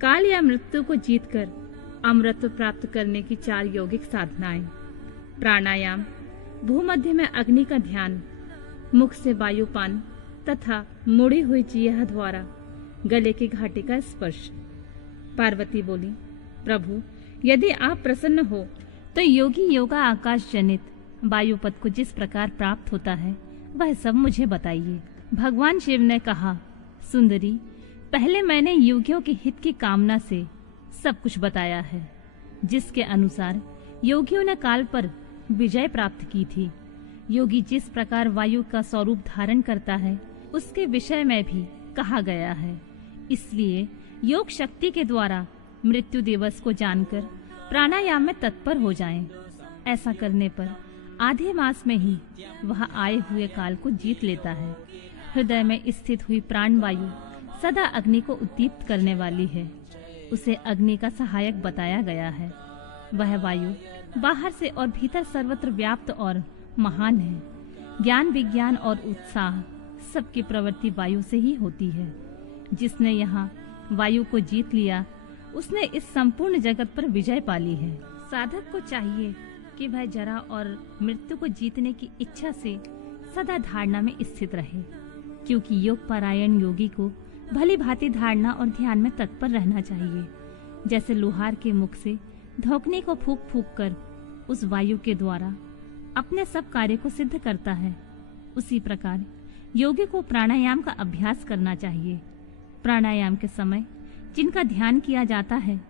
काल या मृत्यु को जीतकर अमृत प्राप्त करने की 4 यौगिक साधनाएं। प्राणायाम, भूमध्य में अग्नि का ध्यान, मुख से वायुपान तथा मुड़ी हुई जिह्वा द्वारा गले की घाटी का स्पर्श। पार्वती बोली, प्रभु, यदि आप प्रसन्न हो तो योगी योगा आकाश जनित वायुपद को जिस प्रकार प्राप्त होता है वह सब मुझे बताइए। भगवान शिव ने कहा, सुंदरी, पहले मैंने योगियों के हित की कामना से सब कुछ बताया है, जिसके अनुसार योगियों ने काल पर विजय प्राप्त की थी। योगी जिस प्रकार वायु का स्वरूप धारण करता है उसके विषय में भी कहा गया है। इसलिए योग शक्ति के द्वारा मृत्यु दिवस को जानकर प्राणायाम में तत्पर हो जाएं। ऐसा करने पर आधे मास में ही वह आए हुए काल को जीत लेता है। हृदय में स्थित हुई प्राण वायु सदा अग्नि को उद्दीप्त करने वाली है। उसे अग्नि का सहायक बताया गया है। वह वायु बाहर से और भीतर सर्वत्र व्याप्त और महान है। ज्ञान, विज्ञान और उत्साह सबकी प्रवृत्ति वायु से ही होती है। जिसने यहाँ वायु को जीत लिया उसने इस संपूर्ण जगत पर विजय पाली है। साधक को चाहिए कि वह जरा और मृत्यु को जीतने की इच्छा से सदा धारणा में स्थित रहे, क्योंकि योग परायण योगी को भली भांति धारणा और ध्यान में तत्पर रहना चाहिए। जैसे लोहार के मुख से धोखने को फूंक फूंक कर उस वायु के द्वारा अपने सब कार्य को सिद्ध करता है, उसी प्रकार योगी को प्राणायाम का अभ्यास करना चाहिए। प्राणायाम के समय जिनका ध्यान किया जाता है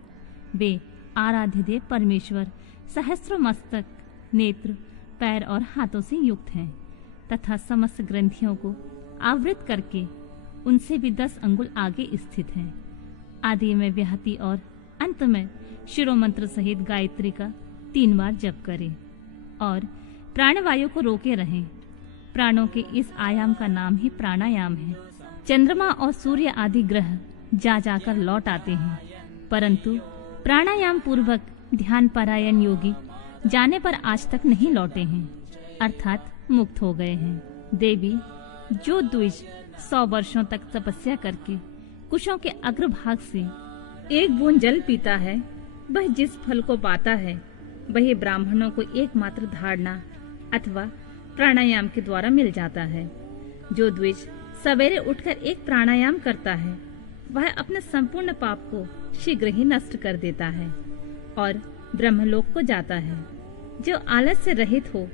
वे आराध्य देव परमेश्वर सहस्त्र मस्तक, नेत्र, पैर और हाथों से युक्त हैं तथा समस्त ग्रंथियों को आवृत करके उनसे भी 10 अंगुल आगे स्थित हैं। आदि में व्याहति और अंत में शिरोमंत्र सहित गायत्री का 3 बार जप करें और प्राणवायु को रोके रहें। प्राणों के इस आयाम का नाम ही प्राणायाम है। चंद्रमा और सूर्य आदि ग्रह जा जाकर लौट आते हैं, परंतु प्राणायाम पूर्वक ध्यान परायण योगी जाने पर आज तक नहीं लौटे हैं, अर्थात मुक्त हो गए हैं। देवी, जो द्विज 100 वर्षों तक तपस्या करके कुशों के अग्रभाग से एक बूंद जल पीता है, वह जिस फल को पाता है वही ब्राह्मणों को एकमात्र धारणा अथवा प्राणायाम के द्वारा मिल जाता है। जो द्विज सवेरे उठकर एक प्राणायाम करता है वह अपने संपूर्ण पाप को शीघ्र ही नष्ट कर देता है और ब्रह्मलोक को जाता है। जो आलस से रहित हो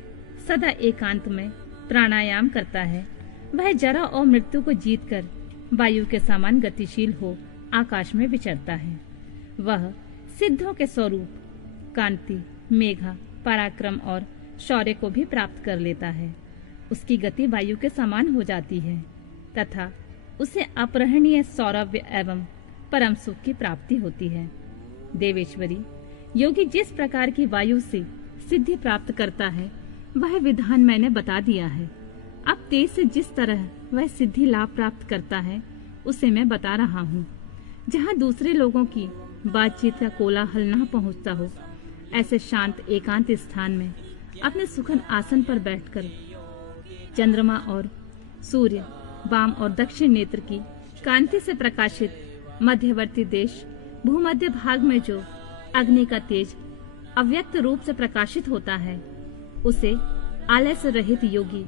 सदा एकांत में प्राणायाम करता है वह जरा और मृत्यु को जीतकर वायु के समान गतिशील हो आकाश में विचरता है। वह सिद्धों के स्वरूप कांति, मेघा, पराक्रम और शौर्य को भी प्राप्त कर लेता है। उसकी गति वायु के समान हो जाती है तथा उसे अपरहणीय सौरभ्य एवं परम सुख की प्राप्ति होती है। देवेश्वरी, योगी जिस प्रकार की वायु से सिद्धि प्राप्त करता है वह विधान मैंने बता दिया है। अब तेज से जिस तरह वह सिद्धि लाभ प्राप्त करता है उसे मैं बता रहा हूँ। जहाँ दूसरे लोगों की बातचीत का कोलाहल न पहुँचता हो, ऐसे शांत एकांत स्थान में अपने सुखद आसन पर बैठकर चंद्रमा और सूर्य, वाम और दक्षिण नेत्र की कांति से प्रकाशित मध्यवर्ती देश भूमध्य भाग में जो अग्नि का तेज अव्यक्त रूप से प्रकाशित होता है उसे आलस्य रहित योगी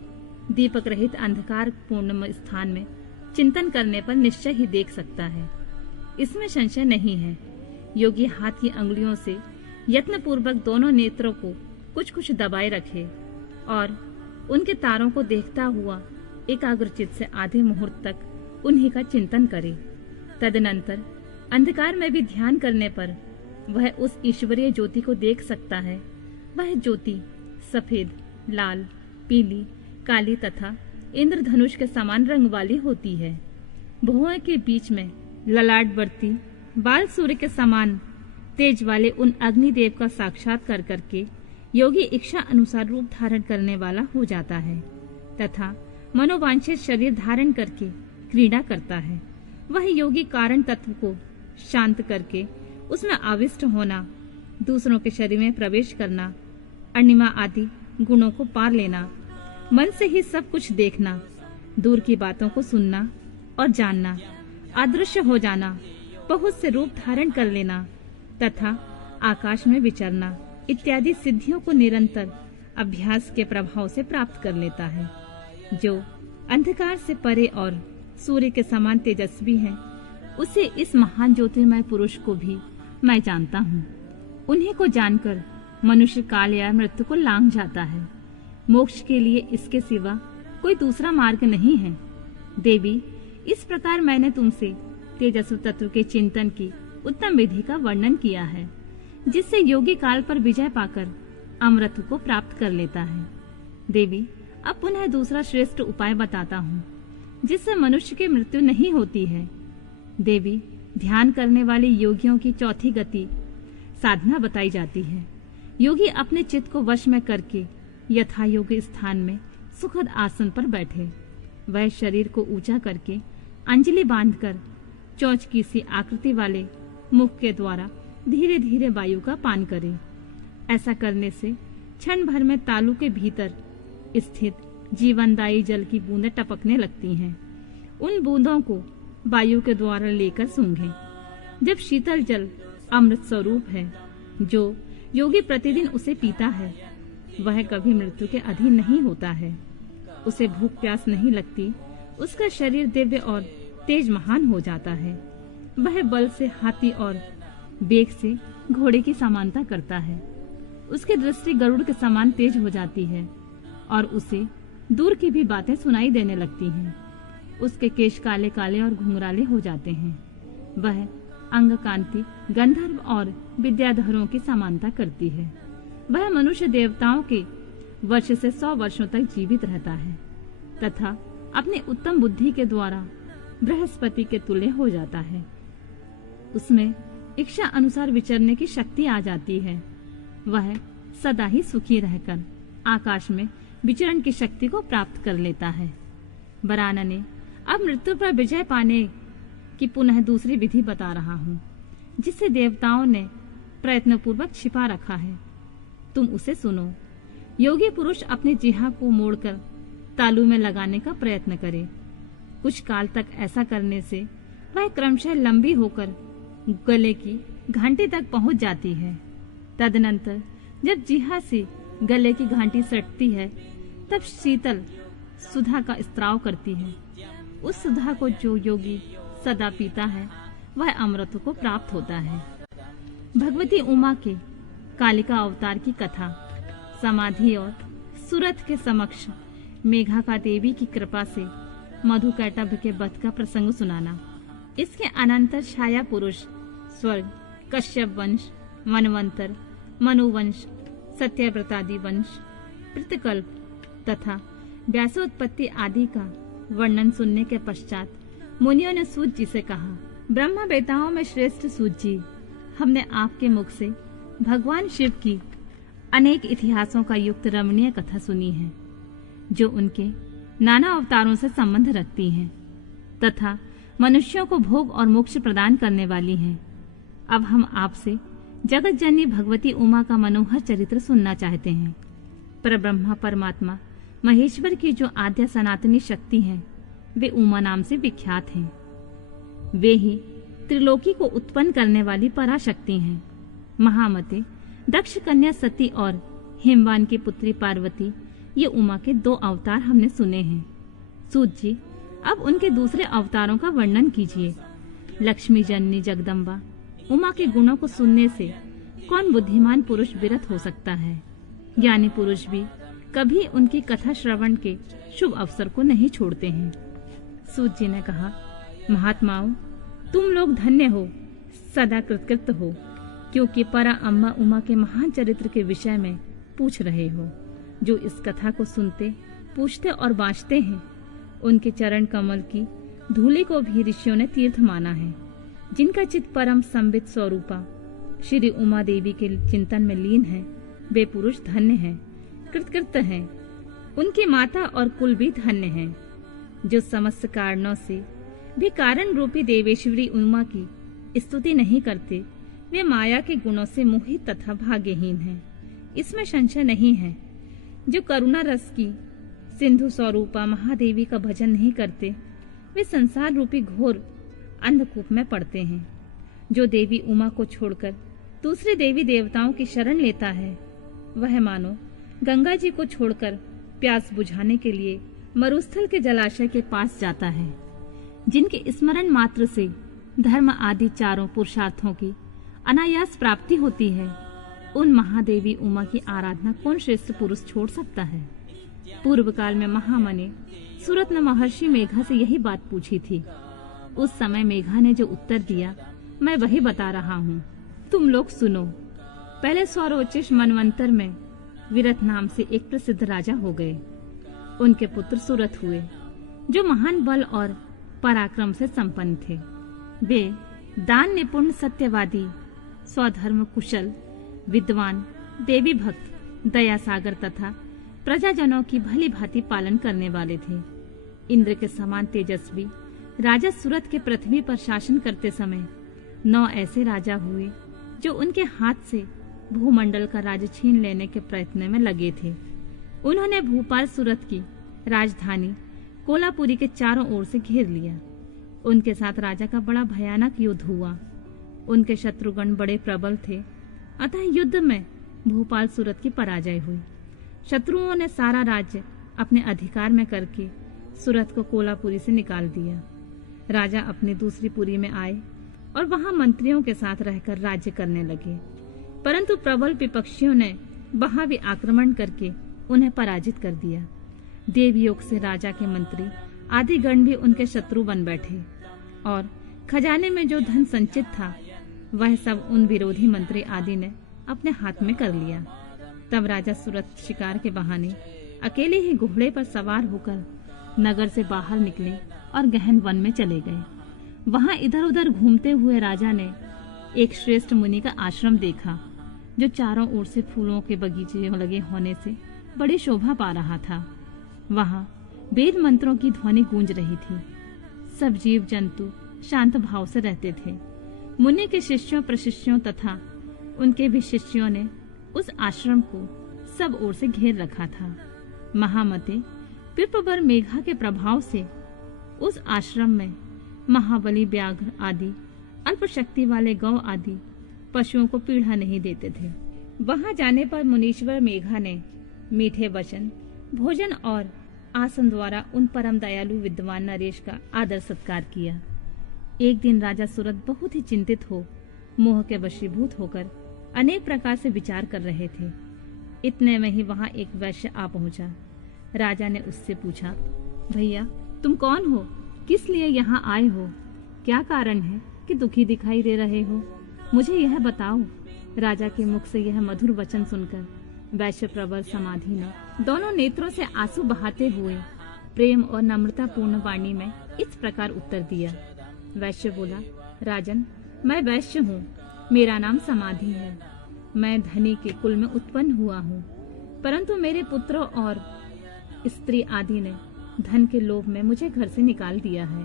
दीपक रहित अंधकार पूर्ण स्थान में चिंतन करने पर निश्चय ही देख सकता है। इसमें संशय नहीं है। योगी हाथ की अंगुलियों से यत्न पूर्वक दोनों नेत्रों को कुछ कुछ दबाए रखे और उनके तारों को देखता हुआ एकाग्रचित से आधे मुहूर्त तक उन्हीं का चिंतन करे। तदनंतर अंधकार में भी ध्यान करने पर वह उस ईश्वरीय ज्योति को देख सकता है। वह ज्योति सफेद, लाल, पीली, काली तथा इंद्रधनुष के समान रंग वाली होती है। भुवों के बीच में ललाटवर्ती बाल सूर्य के समान तेज वाले उन अग्निदेव का साक्षात्कार करके योगी इच्छा अनुसार रूप धारण करने वाला हो जाता है तथा मनोवांछित शरीर धारण करके क्रीड़ा करता है। वह योगी कारण तत्व को शांत करके उसमें आविष्ट होना, दूसरों के शरीर में प्रवेश करना, अणिमा आदि गुणों को पार लेना, मन से ही सब कुछ देखना, दूर की बातों को सुनना और जानना, अदृश्य हो जाना बहुत से रूप धारण कर लेना तथा आकाश में विचरना इत्यादि सिद्धियों को निरंतर अभ्यास के प्रभाव से प्राप्त कर लेता है। जो अंधकार से परे और सूर्य के समान तेजस्वी है, उसे इस महान ज्योतिर्मय पुरुष को भी मैं जानता हूँ। उन्हीं को जानकर मनुष्य काल या मृत्यु को लांघ जाता है। मोक्ष के लिए इसके सिवा कोई दूसरा मार्ग नहीं है। देवी, इस प्रकार मैंने तुमसे तेजस्व तत्व के चिंतन की उत्तम विधि का वर्णन किया है, जिससे योगी काल पर विजय पाकर अमृत को प्राप्त कर लेता है। देवी, अब पुनः दूसरा श्रेष्ठ उपाय बताता हूँ, जिससे मनुष्य की मृत्यु नहीं होती है। देवी, ध्यान करने वाले योगियों की चौथी गति साधना बताई जाती है। योगी अपने चित्त को वश में करके यथा योग्य स्थान में सुखद आसन पर बैठे। वह शरीर को ऊंचा करके अंजलि बांधकर चोंच की सी आकृति वाले मुख के द्वारा धीरे धीरे वायु का पान करे। ऐसा करने से क्षण भर में तालू के भीतर स्थित जीवनदायी जल की बूंदें टपकने लगती हैं। उन बूंदों को वायु के द्वारा लेकर सूंघे। जब शीतल जल अमृत स्वरूप है, जो योगी प्रतिदिन उसे पीता है, वह कभी मृत्यु के अधीन नहीं होता है। उसे भूख प्यास नहीं लगती। उसका शरीर दिव्य और तेज महान हो जाता है। वह बल से हाथी और वेग से घोड़े की समानता करता है। उसकी दृष्टि गरुड़ के समान तेज हो जाती है और उसे दूर की भी बातें सुनाई देने लगती हैं। उसके केश काले काले और घुंघराले हो जाते हैं। वह अंग कांति गंधर्व और विद्याधरों की समानता करती है। वह मनुष्य देवताओं के वर्ष से 100 वर्षों तक जीवित रहता है तथा अपनी उत्तम बुद्धि के द्वारा बृहस्पति के तुल्य हो जाता है। उसमें इच्छा अनुसार विचरने की शक्ति आ जाती है। वह सदा ही सुखी रहकर आकाश में विचरण की शक्ति को प्राप्त कर लेता है। बराना ने अब मृत्यु पर विजय पाने की पुनः दूसरी विधि बता रहा हूँ, जिसे देवताओं ने प्रयत्न पूर्वक छिपा रखा है। तुम उसे सुनो। योगी पुरुष अपने जिह्वा को मोड़कर तालू में लगाने का प्रयत्न करे। कुछ काल तक ऐसा करने से वह क्रमशः लंबी होकर गले की घंटी तक पहुंच जाती है। तदनंतर जब जिह्वा से गले की घंटी सटती है, तब शीतल सुधा का स्त्राव करती है। उस सुधा को जो योगी सदा पीता है, वह अमृत को प्राप्त होता है। भगवती उमा के कालिका अवतार की कथा समाधि और सूरत के समक्ष मेघा का देवी की कृपा से मधु कैटभ के वध का प्रसंग सुनाना। इसके अनंतर छाया पुरुष स्वर्ग, कश्यप वंश, मनवंतर, मनुवंश, सत्यव्रतादि वंश, पितृकल्प तथा व्यासोत्पत्ति आदि का वर्णन सुनने के पश्चात मुनियों ने सूत जी से कहा, ब्रह्म वेताओं में श्रेष्ठ सूत जी, हमने आपके मुख से भगवान शिव की अनेक इतिहासों का युक्त रमणीय कथा सुनी है, जो उनके नाना अवतारों से संबंध रखती हैं तथा मनुष्यों को भोग और मोक्ष प्रदान करने वाली हैं। अब हम आपसे जगत जननी भगवती उमा का मनोहर चरित्र सुनना चाहते हैं। परब्रह्मा परमात्मा महेश्वर की जो आद्य सनातनी शक्ति है, वे उमा नाम से विख्यात हैं। वे ही त्रिलोकी को उत्पन्न करने वाली पराशक्ति हैं। महामते, दक्ष कन्या सती और हिमवान की पुत्री पार्वती, ये उमा के 2 अवतार हमने सुने हैं। सूत जी, अब उनके दूसरे अवतारों का वर्णन कीजिए। लक्ष्मी जननी जगदम्बा उमा के गुणों को सुनने से कौन बुद्धिमान पुरुष विरत हो सकता है? ज्ञानी पुरुष भी कभी उनकी कथा श्रवण के शुभ अवसर को नहीं छोड़ते हैं। सूत जी ने कहा, महात्माओं, तुम लोग धन्य हो, सदा कृतकृत हो, क्योंकि परा अम्मा उमा के महान चरित्र के विषय में पूछ रहे हो। जो इस कथा को सुनते, पूछते और बाँचते हैं, उनके चरण कमल की धूलि को भी ऋषियों ने तीर्थ माना है। जिनका चित्त परम संबित स्वरूपा श्री उमा देवी के चिंतन में लीन है, वे पुरुष धन्य हैं, कृतकृत हैं। उनकी माता और कुल भी धन्य हैं। जो समस्त कारणों से भी कारण रूपी देवेश्वरी उमा की स्तुति नहीं करते, वे माया के गुणों से मोहित तथा भाग्यहीन हैं। इसमें संशय नहीं है। जो करुणा रस की सिंधु स्वरूपा महादेवी का भजन नहीं करते, वे संसार रूपी घोर अंधकूप में पड़ते हैं। जो देवी उमा को छोड़कर दूसरे देवी देवताओं की शरण लेता है, वह मानो गंगा जी को छोड़कर प्यास बुझाने के लिए मरुस्थल के जलाशय के पास जाता है। जिनके स्मरण मात्र से धर्म आदि चारों पुरुषार्थों की अनायास प्राप्ति होती है, उन महादेवी उमा की आराधना कौन श्रेष्ठ पुरुष छोड़ सकता है। पूर्व काल में महामने सुरत्न महर्षि मेघा से यही बात पूछी थी। उस समय मेघा ने जो उत्तर दिया, मैं वही बता रहा हूँ, तुम लोग सुनो। पहले स्वरोचिष मनवंतर में विरथ नाम से एक प्रसिद्ध राजा हो गए। उनके पुत्र सुरथ हुए, जो महान बल और पराक्रम से संपन्न थे। वे दान निपुण, सत्यवादी, स्वधर्म कुशल, विद्वान, देवी भक्त, दया सागर तथा प्रजाजनों की भली भांति पालन करने वाले थे। इंद्र के समान तेजस्वी राजा सुरथ के पृथ्वी पर शासन करते समय 9 ऐसे राजा हुए जो उनके हाथ से भूमंडल का राज छीन लेने के प्रयत्न में लगे थे। उन्होंने भूपाल सुरथ की राजधानी कोलापुरी के चारों ओर से घेर लिया। उनके साथ राजा का बड़ा भयानक युद्ध हुआ। उनके शत्रुगण बड़े प्रबल थे, अतः युद्ध में भूपाल सुरथ की पराजय हुई। शत्रुओं ने सारा राज्य अपने अधिकार में करके सुरथ को कोलापुरी से निकाल दिया। राजा अपनी दूसरी पुरी में आए और वहां मंत्रियों के साथ रहकर राज्य करने लगे, परंतु प्रबल विपक्षियों ने वहां भी आक्रमण करके उन्हें पराजित कर दिया। देवयोग से राजा के मंत्री आदि गण भी उनके शत्रु बन बैठे और खजाने में जो धन संचित था वह सब उन विरोधी मंत्री आदि ने अपने हाथ में कर लिया। तब राजा सुरथ शिकार के बहाने अकेले ही घोड़े पर सवार होकर नगर से बाहर निकले और गहन वन में चले गए। वहां इधर उधर घूमते हुए राजा ने एक श्रेष्ठ मुनि का आश्रम देखा, जो चारों ओर से फूलों के बगीचे लगे होने से बड़ी शोभा पा रहा था। वहां वेद मंत्रों की ध्वनि गूंज रही थी। सब जीव जंतु शांत भाव से रहते थे। मुनि के शिष्यों प्रशिष्यों तथा उनके भी शिष्यों ने उस आश्रम को सब ओर से घेर रखा था। महामते विप्रवर मेघा के प्रभाव से उस आश्रम में महाबली व्याघ्र आदि अल्प शक्ति वाले गौ आदि पशुओं को पीड़ा नहीं देते थे। वहां जाने पर मुनीश्वर मेघा ने मीठे वचन, भोजन और आसन द्वारा उन परम दयालु विद्वान नरेश का आदर सत्कार किया। एक दिन राजा सुरथ बहुत ही चिंतित हो मोह के वशीभूत होकर अनेक प्रकार से विचार कर रहे थे। इतने में ही वहां एक वैश्य आ पहुंचा। राजा ने उससे पूछा, भैया तुम कौन हो, किस लिए यहाँ आए हो, क्या कारण है कि दुखी दिखाई दे रहे हो, मुझे यह बताओ। राजा के मुख से यह मधुर वचन सुनकर वैश्य प्रवर समाधि ने दोनों नेत्रों से आंसू बहाते हुए प्रेम और नम्रता पूर्ण वाणी में इस प्रकार उत्तर दिया। वैश्य बोला, राजन मैं वैश्य हूँ, मेरा नाम समाधि है। मैं धनी के कुल में उत्पन्न हुआ हूँ, परंतु मेरे पुत्रों और स्त्री आदि ने धन के लोभ में मुझे घर से निकाल दिया है।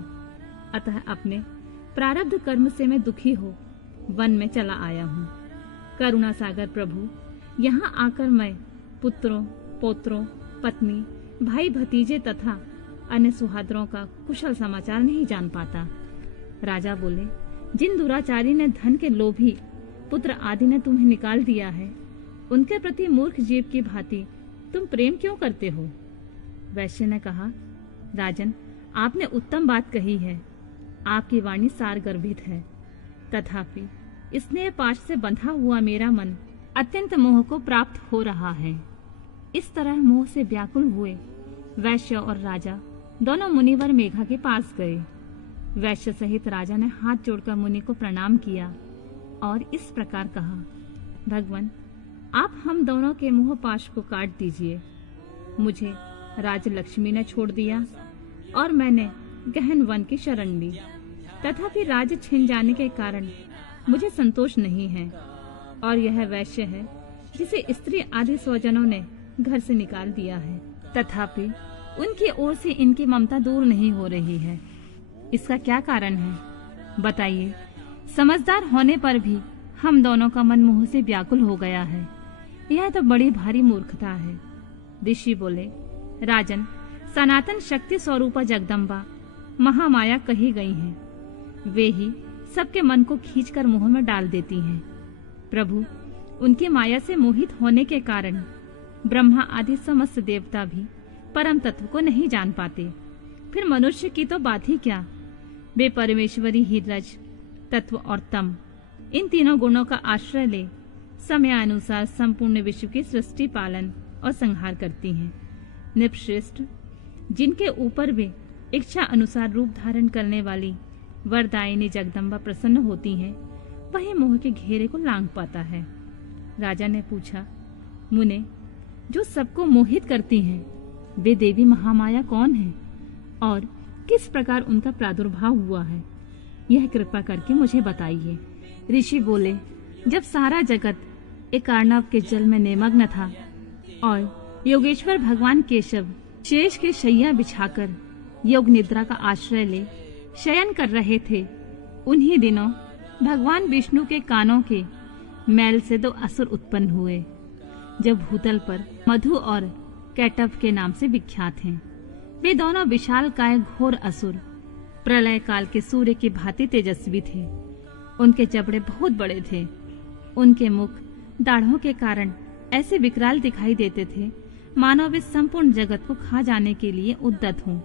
अतः अपने प्रारब्ध कर्म से मैं दुखी हो वन में चला आया हूँ। करुणा सागर प्रभु, यहाँ आकर मैं पुत्रों, पौत्रों, पत्नी, भाई भतीजे तथा अन्य सुहाद्रों का कुशल समाचार नहीं जान पाता। राजा बोले, जिन दुराचारी ने धन के लोभी पुत्र आदि ने तुम्हें निकाल दिया है, उनके प्रति मूर्ख जीव की भांति तुम प्रेम क्यों करते हो? वैश्य ने कहा, राजन आपने उत्तम बात कही है, आपकी वाणी सार गर्भित है, तथापि स्नेह पाश से बंधा हुआ मेरा मन अत्यंत मोह को प्राप्त हो रहा है। इस तरह मोह से व्याकुल हुए वैश्य और राजा दोनों मुनिवर मेघा के पास गए। वैश्य सहित राजा ने हाथ जोड़कर मुनि को प्रणाम किया और इस प्रकार कहा, भगवान आप हम दोनों के मोह पाश को काट दीजिए। मुझे राजलक्ष्मी ने छोड़ दिया और मैंने गहन वन की शरण ली, तथापि राज्य छिन जाने के कारण मुझे संतोष नहीं है। और यह वैश्य है जिसे स्त्री आदि स्वजनों ने घर से निकाल दिया है, तथापि उनकी ओर से इनकी ममता दूर नहीं हो रही है। इसका क्या कारण है बताइए। समझदार होने पर भी हम दोनों का मन मोह से व्याकुल हो गया है। यह तो बड़ी भारी मूर्खता है। ऋषि बोले, राजन सनातन शक्ति स्वरूपा जगदम्बा महामाया कही गई हैं। वे ही सबके मन को खींचकर मोह में डाल देती हैं। प्रभु, उनकी माया से मोहित होने के कारण ब्रह्मा आदि समस्त देवता भी परम तत्व को नहीं जान पाते। फिर मनुष्य की तो बात ही क्या, वे परमेश्वरी ही रज, तत्व और तम, इन तीनों गुणों का आश्रय ले समयानुसार संपूर्ण विश्व की सृष्टि, पालन और संहार करती हैं। निपश्रेष्ठ, जिनके ऊपर वे इच्छा अनुसार रूप धारण करने वाली वरदायिनी जगदम्बा प्रसन्न होती हैं, वही मोह के घेरे को लांघ पाता है। राजा ने पूछा, मुने, जो सबको मोहित करती हैं, वे देवी महामाया कौन है और किस प्रकार उनका प्रादुर्भाव हुआ है, यह कृपा करके मुझे बताइए। ऋषि बोले, जब सारा जगत एक अर्णव के जल में निमग्न था और योगेश्वर भगवान केशव शेष के शैया बिछाकर योग निद्रा का आश्रय ले शयन कर रहे थे, उन्हीं दिनों भगवान विष्णु के कानों के मैल से दो असुर उत्पन्न हुए, जो भूतल पर मधु और कैटव के नाम से विख्यात हैं। वे दोनों विशालकाय घोर असुर प्रलय काल के सूर्य की भांति तेजस्वी थे। उनके जबड़े बहुत बड़े थे। उनके मुख दाढ़ों के कारण ऐसे विकराल दिखाई देते थे मानो वे संपूर्ण जगत को खा जाने के लिए उद्यत हों।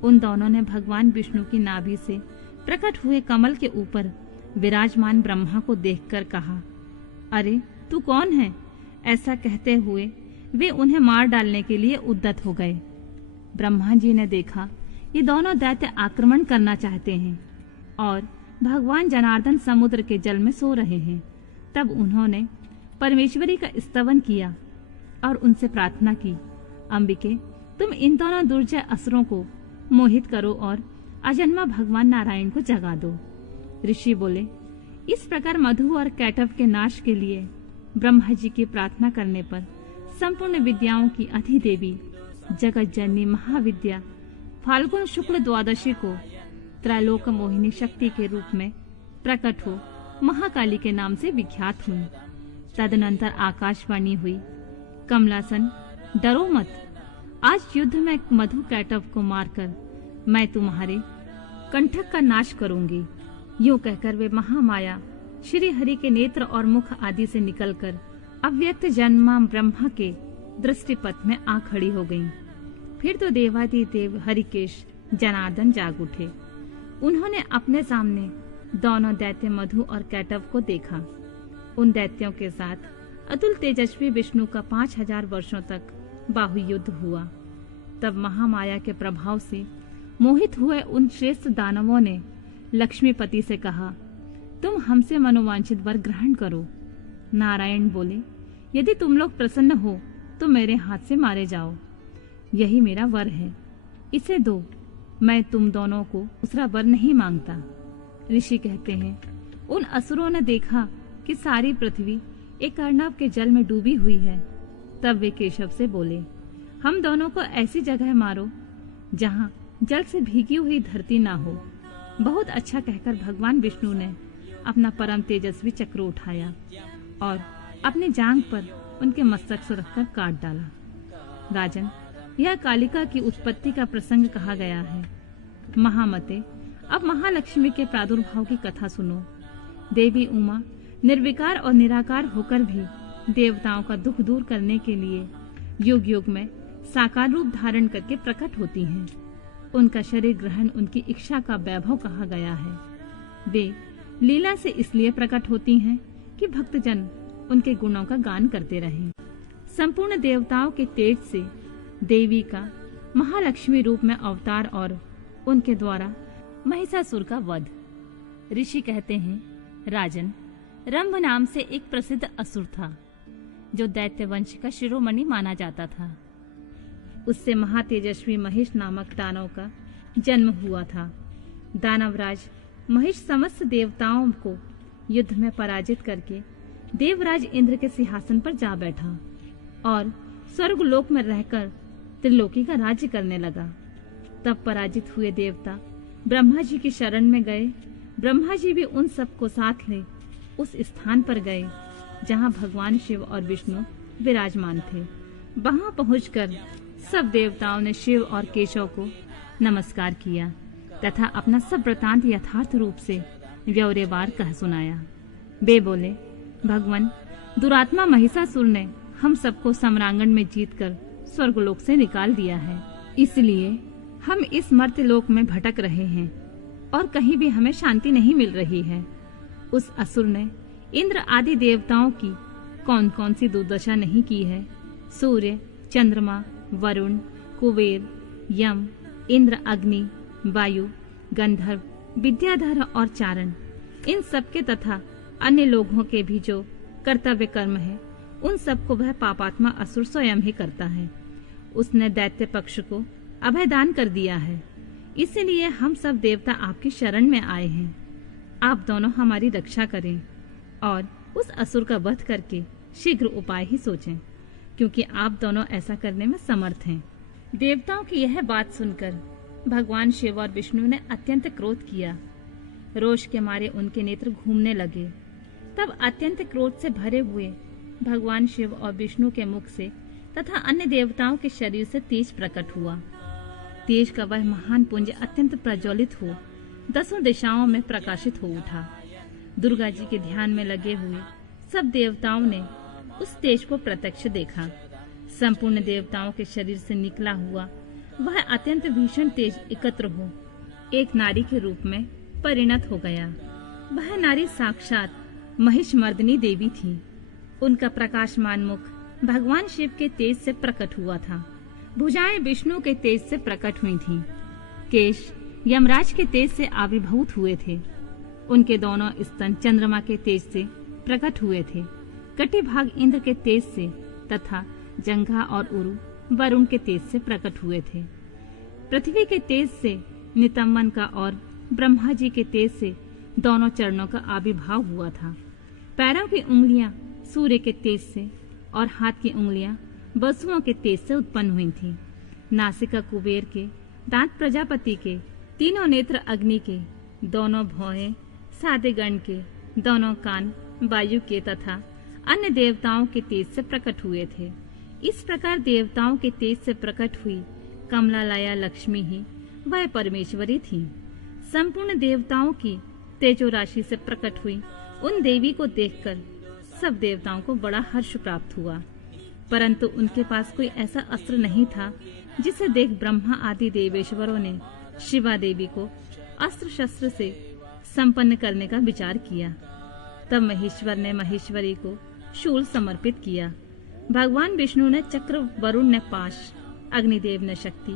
उन दोनों ने भगवान विष्णु की नाभि से प्रकट हुए कमल के ऊपर विराजमान ब्रह्मा को देखकर कहा, अरे तू कौन है? ऐसा कहते हुए वे उन्हें मार डालने के लिए उद्यत हो गए। ब्रह्मा जी ने देखा ये दोनों दैत्य आक्रमण करना चाहते हैं और भगवान जनार्दन समुद्र के जल में सो रहे हैं। तब उन्होंने परमेश्वरी का स्तवन किया और उनसे प्रार्थना की, अंबिके, तुम इन दोनों दुर्जय असुरों को मोहित करो और अजन्मा भगवान नारायण को जगा दो। ऋषि बोले, इस प्रकार मधु और कैटव के नाश के लिए ब्रह्मा जी की प्रार्थना करने पर संपूर्ण विद्याओं की अधिदेवी जगत जननी महाविद्या फाल्गुन शुक्ल द्वादशी को त्रैलोक मोहिनी शक्ति के रूप में प्रकट हो महाकाली के नाम से विख्यात हुई। तदनंतर आकाशवाणी हुई, कमलासन, डरो मत, आज युद्ध में मधु कैटव को मारकर मैं तुम्हारे कंठक का नाश करूंगी। यूं कहकर वे महामाया श्री हरि के नेत्र और मुख आदि से निकलकर अव्यक्त जन्मा ब्रह्मा के दृष्टिपथ में आ खड़ी हो गईं। फिर तो देवादिदेव हरिकेश जनार्दन जाग उठे। उन्होंने अपने सामने दोनों दैत्य मधु और कैटव को देखा। उन दैत्यों के साथ अतुल तेजस्वी विष्णु का 5000 वर्षों तक बाहुयुद्ध हुआ। तब महामाया के प्रभाव से मोहित हुए उन श्रेष्ठ दानवों ने लक्ष्मीपति से कहा, तुम हमसे मनोवांछित वर ग्रहण करो। नारायण बोले, यदि तुम लोग प्रसन्न हो तो मेरे हाथ से मारे जाओ, यही मेरा वर है, इसे दो, मैं तुम दोनों को दूसरा वर नहीं मांगता। ऋषि कहते हैं, उन असुरों ने देखा कि सारी पृथ्वी एक अर्णव के जल में डूबी हुई है। तब वे केशव से बोले, हम दोनों को ऐसी जगह मारो जहाँ जल से भीगी हुई धरती ना हो। बहुत अच्छा कहकर भगवान विष्णु ने अपना परम तेजस्वी चक्र उठाया और अपनी जांघ पर उनके मस्तक से रखकर काट डाला। राजन, यह कालिका की उत्पत्ति का प्रसंग कहा गया है। महामते, अब महालक्ष्मी के प्रादुर्भाव की कथा सुनो। देवी उमा निर्विकार और निराकार होकर भी देवताओं का दुख दूर करने के लिए युग युग में साकार रूप धारण करके प्रकट होती हैं। उनका शरीर ग्रहण उनकी इच्छा का वैभव कहा गया है। वे लीला से इसलिए प्रकट होती हैं कि भक्तजन उनके गुणों का गान करते रहें। संपूर्ण देवताओं के तेज से देवी का महालक्ष्मी रूप में अवतार और उनके द्वारा महिषासुर का वध। ऋषि कहते हैं, राजन, रंभ नाम से एक प्रसिद्ध असुर था जो दैत्य वंश का शिरोमणि माना जाता था। उससे महातेजस्वी महिष नामक दानव का जन्म हुआ था। दानवराज महिष समस्त देवताओं को युद्ध में पराजित करके देवराज इंद्र के सिंहासन पर जा बैठा और स्वर्गलोक में रहकर त्रिलोकी का राज्य करने लगा। तब पराजित हुए देवता ब्रह्मा जी की शरण में गए। ब्रह्मा जी भी उन सबको साथ ले उस स्थान पर गए जहां भगवान शिव और विष्णु विराजमान थे। वहां पहुंचकर सब देवताओं ने शिव और केशव को नमस्कार किया तथा अपना सब वृतांत यथार्थ रूप से व्यवरेवार कह सुनाया। वे बोले, भगवान, दुरात्मा महिषासुर ने हम सबको सम्रांगण में जीतकर स्वर्गलोक से निकाल दिया है, इसलिए हम इस मर्त्यलोक में भटक रहे हैं और कहीं भी हमें शांति नहीं मिल रही है। उस असुर ने इंद्र आदि देवताओं की कौन कौन सी दुर्दशा नहीं की है। सूर्य, चंद्रमा, वरुण, कुबेर, यम, इंद्र, अग्नि, वायु, गंधर्व, विद्याधर और चारण, इन सबके तथा अन्य लोगों के भी जो कर्तव्य कर्म है, उन सबको वह पापात्मा असुर स्वयं ही करता है। उसने दैत्य पक्ष को अभयदान कर दिया है, इसीलिए हम सब देवता आपकी शरण में आए हैं। आप दोनों हमारी रक्षा करें और उस असुर का वध करके शीघ्र उपाय ही सोचें, क्योंकि आप दोनों ऐसा करने में समर्थ हैं। देवताओं की यह बात सुनकर भगवान शिव और विष्णु ने अत्यंत क्रोध किया। रोष के मारे उनके नेत्र घूमने लगे। तब अत्यंत क्रोध से भरे हुए भगवान शिव और विष्णु के मुख से तथा अन्य देवताओं के शरीर से तेज प्रकट हुआ। तेज का वह महान पुंज अत्यंत प्रज्वलित हो 10 दिशाओं में प्रकाशित हो उठा। दुर्गा जी के ध्यान में लगे हुए सब देवताओं ने उस तेज को प्रत्यक्ष देखा। संपूर्ण देवताओं के शरीर से निकला हुआ वह अत्यंत भीषण तेज एकत्र हो एक नारी के रूप में परिणत हो गया। वह नारी साक्षात महिषमर्दिनी देवी थी। उनका प्रकाशमान मुख भगवान शिव के तेज से प्रकट हुआ था। भुजाएं विष्णु के तेज से प्रकट हुई थीं। केश यमराज के तेज से आविर्भूत हुए थे। उनके दोनों स्तन चंद्रमा के तेज से प्रकट हुए थे। कटी भाग इंद्र के तेज से तथा जंघा और उरु वरुण के तेज से प्रकट हुए थे। पृथ्वी के तेज से नितंबन का और ब्रह्मा जी के तेज से दोनों चरणों का आविर्भाव हुआ था। पैरों की उंगलियां सूर्य के तेज से और हाथ की उंगलियां वसुओं के तेज से उत्पन्न हुई थीं। नासिका कुबेर के, दांत प्रजापति के, तीनों नेत्र अग्नि के, दोनों भौहें साध्यगण के, दोनों कान वायु के तथा अन्य देवताओं के तेज से प्रकट हुए थे। इस प्रकार देवताओं के तेज से प्रकट हुई कमलालया लक्ष्मी ही वह परमेश्वरी थी। संपूर्ण देवताओं की तेजो राशि से प्रकट हुई उन देवी को देखकर सब देवताओं को बड़ा हर्ष प्राप्त हुआ, परंतु उनके पास कोई ऐसा अस्त्र नहीं था जिसे देख ब्रह्मा आदि देवेश्वरों ने शिवा देवी को अस्त्र शस्त्र से संपन्न करने का विचार किया। तब महेश्वर ने महेश्वरी को शूल समर्पित किया। भगवान विष्णु ने चक्र, वरुण ने पाश, अग्निदेव ने शक्ति,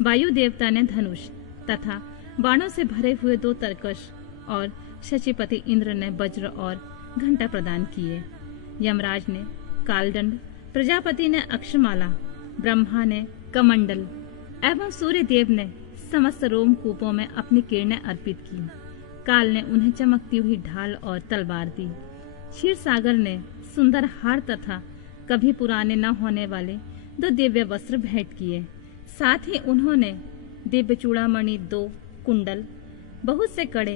वायु देवता ने धनुष तथा बाणों से भरे हुए 2 तरकश और शचीपति इंद्र ने वज्र और घंटा प्रदान किए। यमराज ने कालदंड, प्रजापति ने अक्षमाला, ब्रह्मा ने कमंडल एवं सूर्य देव ने समस्त रोमकूपों में अपनी किरणें अर्पित की। काल ने उन्हें चमकती हुई ढाल और तलवार दी। क्षीर सागर ने सुंदर हार तथा कभी पुराने न होने वाले 2 दिव्य वस्त्र भेंट किए। साथ ही उन्होंने दिव्य चूड़ामणि, 2 कुंडल, बहुत से कड़े,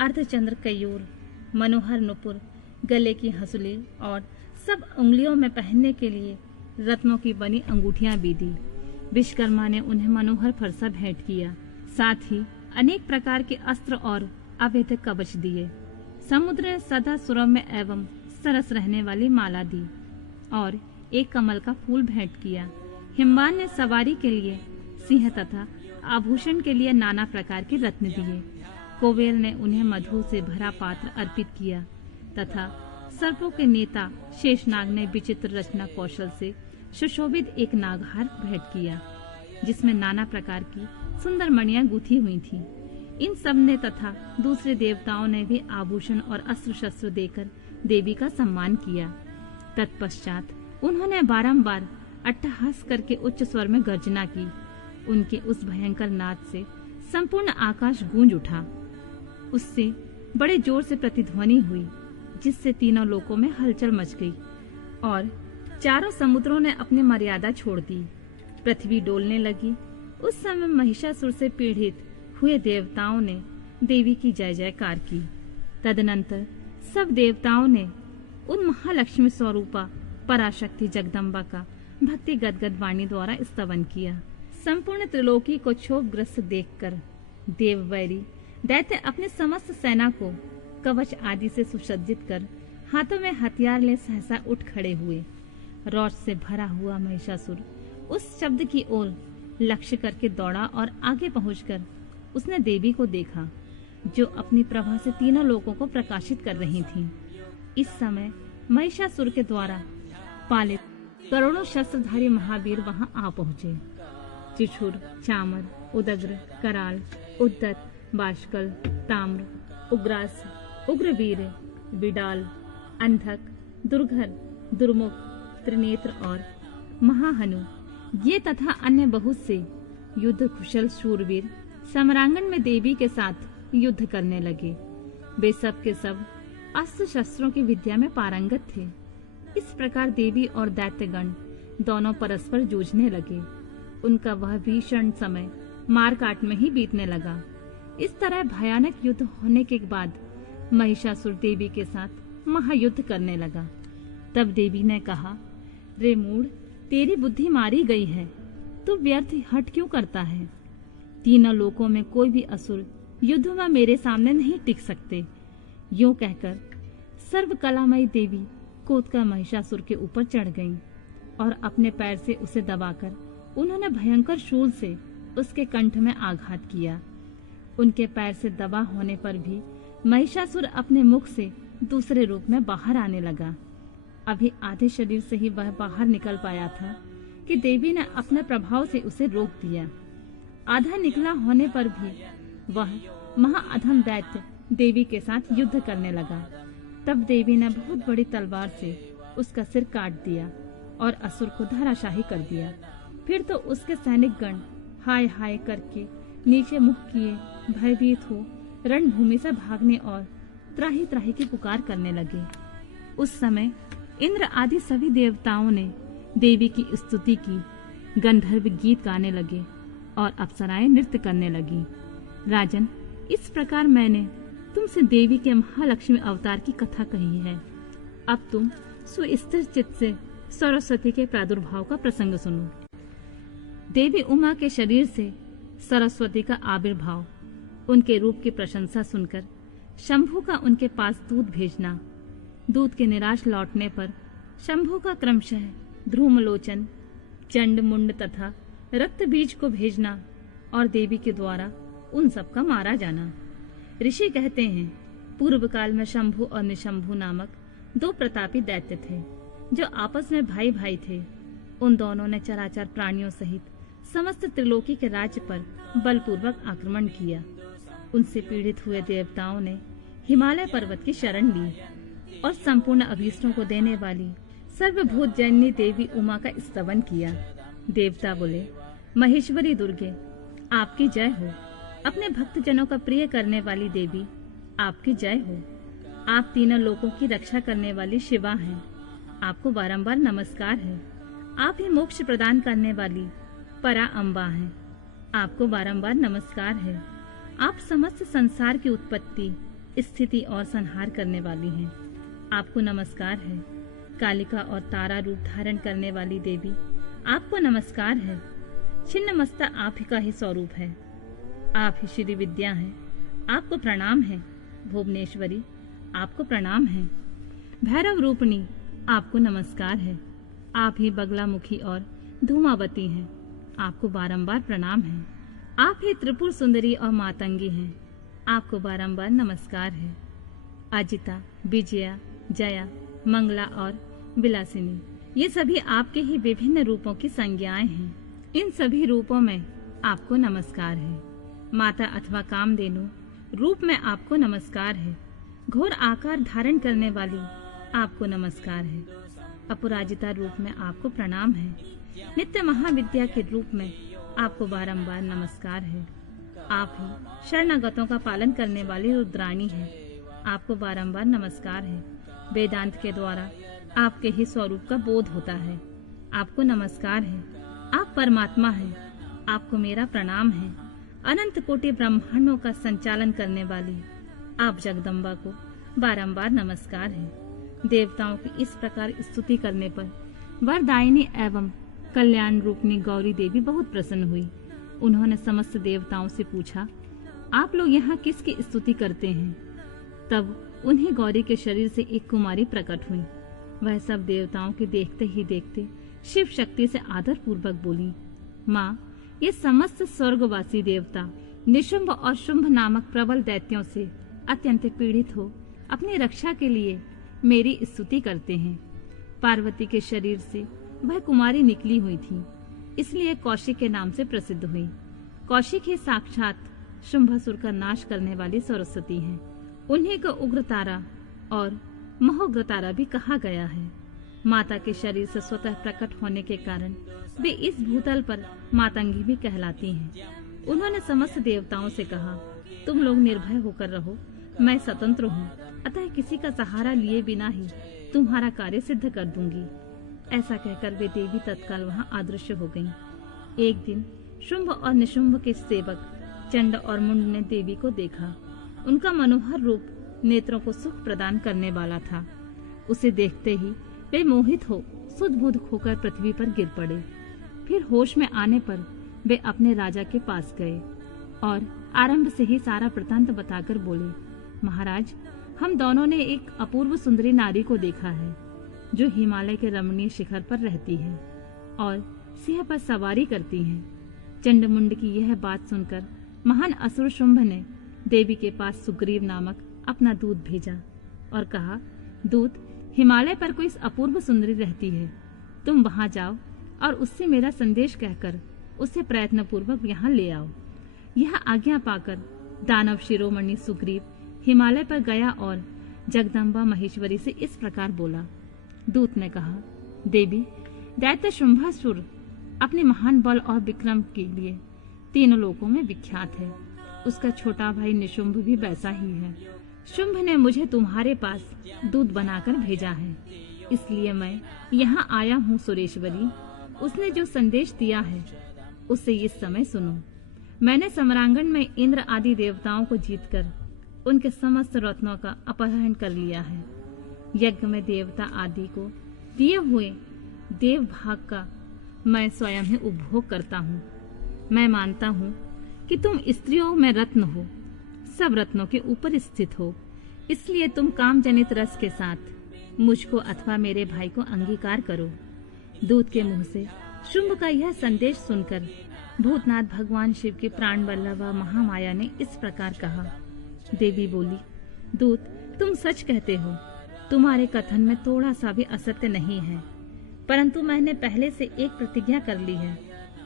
अर्धचंद्र कयूर, मनोहर नुपुर, गले की हंसुली और सब उंगलियों में पहनने के लिए रत्नों की बनी अंगूठियां भी दी। विश्वकर्मा ने उन्हें मनोहर फरसा भेंट किया। साथ ही अनेक प्रकार के अस्त्र और अवैध कवच दिए। समुद्र ने सदा सुरम्य एवं सरस रहने वाली माला दी और एक कमल का फूल भेंट किया। हिमवान ने सवारी के लिए सिंह तथा आभूषण के लिए नाना प्रकार के रत्न दिए। कोवेल ने उन्हें मधु से भरा पात्र अर्पित किया तथा सर्पों के नेता शेषनाग ने विचित्र रचना कौशल से सुशोभित एक नागहार भेंट किया, जिसमें नाना प्रकार की सुंदर मणियां गूंथी हुई थीं। इन सब ने तथा दूसरे देवताओं ने भी आभूषण और अस्त्र शस्त्र देकर देवी का सम्मान किया। तत्पश्चात उन्होंने बारंबार अट्टहास करके उच्च स्वर में गर्जना की। उनके उस भयंकर नाद से संपूर्ण आकाश गूंज उठा। उससे बड़े जोर से प्रतिध्वनि हुई, जिससे तीनों लोकों में हलचल मच गई और चारों समुद्रों ने अपनी मर्यादा छोड़ दी। पृथ्वी डोलने लगी। उस समय महिषासुर से पीड़ित हुए देवताओं ने देवी की जय जयकार की। तदनंतर सब देवताओं ने उन महालक्ष्मी स्वरूपा पराशक्ति जगदम्बा का भक्ति गदगद वाणी द्वारा स्तवन किया। संपूर्ण त्रिलोकी को क्षोभग्रस्त देखकर देववैरी दैत्य अपने समस्त सेना को कवच आदि से सुसज्जित कर हाथों में हथियार ले सहसा उठ खड़े हुए। रोष से भरा हुआ महिषासुर उस शब्द की ओर लक्ष्य करके दौड़ा और आगे पहुंचकर उसने देवी को देखा, जो अपनी प्रभा से तीनों लोगों को प्रकाशित कर रही थीं। इस समय महिषासुर के द्वारा पालित करोड़ों शस्त्रधारी महावीर वहां आ पहुंचे। चिछुर, चामर, उदग्र, कराल, उद्दत, बाष्कल, ताम्र, उग्रास, उग्रवीर, बिडाल, अंधक, दुर्घर, दुर्मुख, त्रिनेत्र और महाहनु ये तथा अन्य बहुत से युद्ध कुशल शूरवीर समरांगण में देवी के साथ युद्ध करने लगे। वे सब के सब अस्त्र शस्त्रों की विद्या में पारंगत थे। इस प्रकार देवी और दैत्यगण दोनों परस्पर जूझने लगे। उनका वह भीषण समय मार काट में ही बीतने लगा। इस तरह भयानक युद्ध होने के बाद महिषासुर देवी के साथ महायुद्ध करने लगा। तब देवी ने कहा, रे मूढ़, तेरी बुद्धि मारी गई है, तू व्यर्थ हट क्यों करता है? तीनों लोकों में कोई भी असुर युद्ध में मेरे सामने नहीं टिक सकते। यूं कहकर सर्व कलामयी देवी कूदकर महिषासुर के ऊपर चढ़ गईं और अपने पैर से उसे दबाकर उन्होंने भयंकर शूल से उसके कंठ में आघात किया। उनके पैर से दबा होने पर भी महिषासुर अपने मुख से दूसरे रूप में बाहर आने लगा। अभी आधे शरीर से ही वह बाहर निकल पाया था कि देवी ने अपने प्रभाव से उसे रोक दिया। आधा निकला होने पर भी वह महाअधम दैत्य देवी के साथ युद्ध करने लगा। तब देवी ने बहुत बड़ी तलवार से उसका सिर काट दिया और असुर को धराशाही कर दिया। फिर तो उसके सैनिक गण हाय हाय करके नीचे मुख किए भयभीत हो रणभूमि से भागने और त्राही त्राही की पुकार करने लगे। उस समय इंद्र आदि सभी देवताओं ने देवी की स्तुति की, गंधर्व गीत गाने लगे और अप्सराएं नृत्य करने लगी। राजन, इस प्रकार मैंने तुमसे देवी के महालक्ष्मी अवतार की कथा कही है। अब तुम सुस्थिर चित्त से सरस्वती के प्रादुर्भाव का प्रसंग सुनो। देवी उमा के शरीर से सरस्वती का आविर्भाव, उनके रूप की प्रशंसा सुनकर शंभु का उनके पास दूत भेजना, दूत के निराश लौटने पर शंभु का क्रमशः ध्रुमलोचन, चंड मुंड तथा रक्त बीज को भेजना और देवी के द्वारा उन सब का मारा जाना। ऋषि कहते हैं, पूर्व काल में शंभु और निशंभु नामक दो प्रतापी दैत्य थे, जो आपस में भाई भाई थे। उन दोनों ने चराचर प्राणियों सहित समस्त त्रिलोकी के राज्य पर बलपूर्वक आक्रमण किया। उनसे पीड़ित हुए देवताओं ने हिमालय पर्वत की शरण ली और संपूर्ण अभीष्टों को देने वाली सर्वभूत जननी देवी उमा का स्तवन किया। देवता बोले, महेश्वरी दुर्गे, आपकी जय हो। अपने भक्तजनों का प्रिय करने वाली देवी, आपकी जय हो। आप तीनों लोकों की रक्षा करने वाली शिवा हैं, आपको बारंबार नमस्कार है। आप ही मोक्ष प्रदान करने वाली परा अम्बा हैं, आपको बारंबार नमस्कार है। आप समस्त संसार की उत्पत्ति, स्थिति और संहार करने वाली हैं, आपको नमस्कार है। कालिका और तारा रूप धारण करने वाली देवी, आपको नमस्कार है। छिन्नमस्ता आप ही का ही स्वरूप है, आप ही श्री विद्या हैं, आपको प्रणाम है। भुवनेश्वरी, आपको प्रणाम है। भैरव रूपणी, आपको नमस्कार है। आप ही बगलामुखी और धूमावती हैं, आपको बारंबार प्रणाम है। आप ही त्रिपुर सुंदरी और मातंगी हैं, आपको बारंबार नमस्कार है। अजिता, विजया, जया, मंगला और विलासिनी, ये सभी आपके ही विभिन्न रूपों की संज्ञाएं हैं। इन सभी रूपों में आपको नमस्कार है। माता अथवा कामधेनु रूप में आपको नमस्कार है। घोर आकार धारण करने वाली, आपको नमस्कार है। अपराजिता रूप में आपको प्रणाम है। नित्य महाविद्या के रूप में आपको बारंबार नमस्कार है। आप ही शरणागतों का पालन करने वाली रुद्राणी हैं, आपको बारंबार नमस्कार है। वेदांत के द्वारा आपके ही स्वरूप का बोध होता है, आपको नमस्कार है। आप परमात्मा हैं, आपको मेरा प्रणाम है। अनंत कोटि ब्रह्मांडों का संचालन करने वाली आप जगदम्बा को बारंबार नमस्कार है। देवताओं की इस प्रकार स्तुति करने पर वरदायिनी एवं कल्याण रूपनी गौरी देवी बहुत प्रसन्न हुई। उन्होंने समस्त देवताओं से पूछा, आप लोग यहाँ किसकी स्तुति करते हैं? तब उन्हीं गौरी के शरीर से एक कुमारी प्रकट हुई। वह सब देवताओं के देखते ही देखते शिव शक्ति से आदर पूर्वक बोली, माँ, ये समस्त स्वर्गवासी देवता निशुंभ और शुंभ नामक प्रबल दैत्यों से अत्यंत पीड़ित हो अपनी रक्षा के लिए मेरी स्तुति करते हैं। पार्वती के शरीर से वह कुमारी निकली हुई थी, इसलिए कौशिक के नाम से प्रसिद्ध हुई। कौशिक ही साक्षात शुंभासुर का नाश करने वाली सरस्वती हैं। उन्हीं को उग्रतारा और महोग्रतारा भी कहा गया है। माता के शरीर से स्वतः प्रकट होने के कारण वे इस भूतल पर मातंगी भी कहलाती हैं। उन्होंने समस्त देवताओं से कहा, तुम लोग निर्भय होकर रहो, मैं स्वतंत्र हूँ, अतः किसी का सहारा लिए बिना ही तुम्हारा कार्य सिद्ध कर दूंगी। ऐसा कहकर वे देवी तत्काल वहाँ अदृश्य हो गईं। एक दिन शुंभ और निशुंभ के सेवक चंड और मुंड ने देवी को देखा। उनका मनोहर रूप नेत्रों को सुख प्रदान करने वाला था। उसे देखते ही वे मोहित हो सुध-बुध होकर पृथ्वी पर गिर पड़े। फिर होश में आने पर वे अपने राजा के पास गए और आरंभ से ही सारा वृतांत बताकर बोले, महाराज, हम दोनों ने एक अपूर्व सुंदरी नारी को देखा है जो हिमालय के रमणीय शिखर पर रहती है और सिंह पर सवारी करती है। चंडमुंड की यह बात सुनकर महान असुर शुंभ ने देवी के पास सुग्रीव नामक अपना दूत भेजा और कहा, दूत, हिमालय पर कोई अपूर्व सुंदरी रहती है, तुम वहां जाओ और उससे मेरा संदेश कहकर उसे प्रयत्न पूर्वक यहाँ ले आओ। यह आज्ञा पाकर दानव शिरोमणि सुग्रीव हिमालय पर गया और जगदम्बा महेश्वरी से इस प्रकार बोला। दूत ने कहा, देवी, दैत्य शुंभासुर अपने महान बल और विक्रम के लिए तीनों लोकों में विख्यात है। उसका छोटा भाई निशुंभ भी वैसा ही है। शुंभ ने मुझे तुम्हारे पास दूत बनाकर भेजा है, इसलिए मैं यहाँ आया हूँ सुरेश्वरी। उसने जो संदेश दिया है उसे इस समय सुनो। मैंने सम्रांगण में इंद्र आदि देवताओं को जीतकर उनके समस्त रत्नों का अपहरण कर लिया है। यज्ञ में देवता आदि को दिए हुए देव भाग का मैं स्वयं ही उपभोग करता हूँ। मैं मानता हूँ कि तुम स्त्रियों में रत्न हो, सब रत्नों के ऊपर स्थित हो, इसलिए तुम काम जनित रस के साथ मुझको अथवा मेरे भाई को अंगीकार करो। दूत के मुंह से शुंभ का यह संदेश सुनकर भूतनाथ भगवान शिव के प्राण वल्लभा महामाया ने इस प्रकार कहा। देवी बोली, दूत, तुम सच कहते हो, तुम्हारे कथन में थोड़ा सा भी असत्य नहीं है, परंतु मैंने पहले से एक प्रतिज्ञा कर ली है,